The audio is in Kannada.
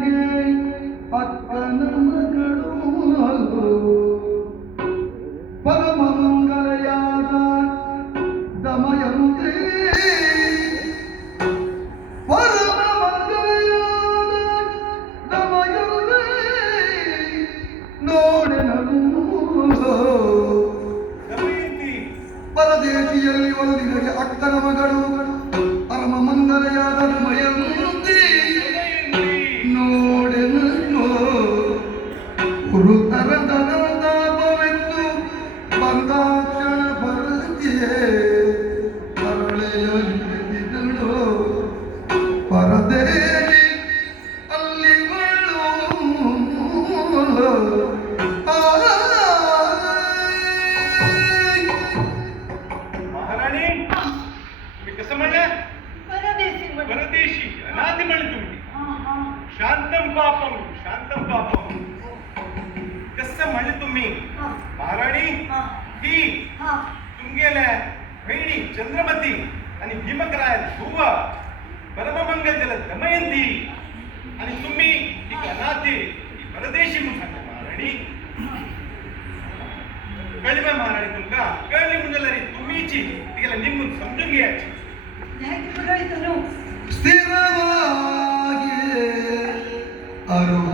ನಿನಗೆ ಅಕ್ಕನ ಮಗಳು ಪರಮ ಮಂಗಲೆಯಾದ ದಮಯಂತಿ ಪರಮ ಮಂಗಲೆಯಾದ ದಮಯಂತಿ ನೋಡೆನನು ಪರದೇಶಿಯಲ್ಲಿ ಒಂದು ನಿನಗೆ ಅಕ್ಕನ ಮಗಳು ಪರಮ ಮಂಗಲೆಯಾದ ದಮಯಂತಿ ನೋಡೆನನು ಗುರುತರದನಂದಾಪವೆಂದು ಬಂದಾಕ್ಷಣ ಭರತಿಯೇ ತರಳೆಯಲ್ಲಿದ್ದಳು ಪರದೇಶಿ ಅಲ್ಲಿಗಳು ಮಹಾರಾಣಿ ಪರದೇಶಿ ಅನಾದಿ ಮಳಿತುಂಡಿ ಶಾಂತಂ ಪಾಪಂ ಕಸ ಮಳಿತುಮ್ಮಿ ಮಹಾರಾಣಿ ही तुमगेले बहिणी चंद्रमती आणि भीमकराय ध्रुव परममंगल जल दमयंती आणि तुम्ही ही अनाथी ही परदेशी म्हणून महाराणी कळले महाराणी तुमका कळली मुंजलरी तुम्हीची तिला निम्मून समजून घ्यायची ಸ್ಥಿರವಾಗಿ ಅರು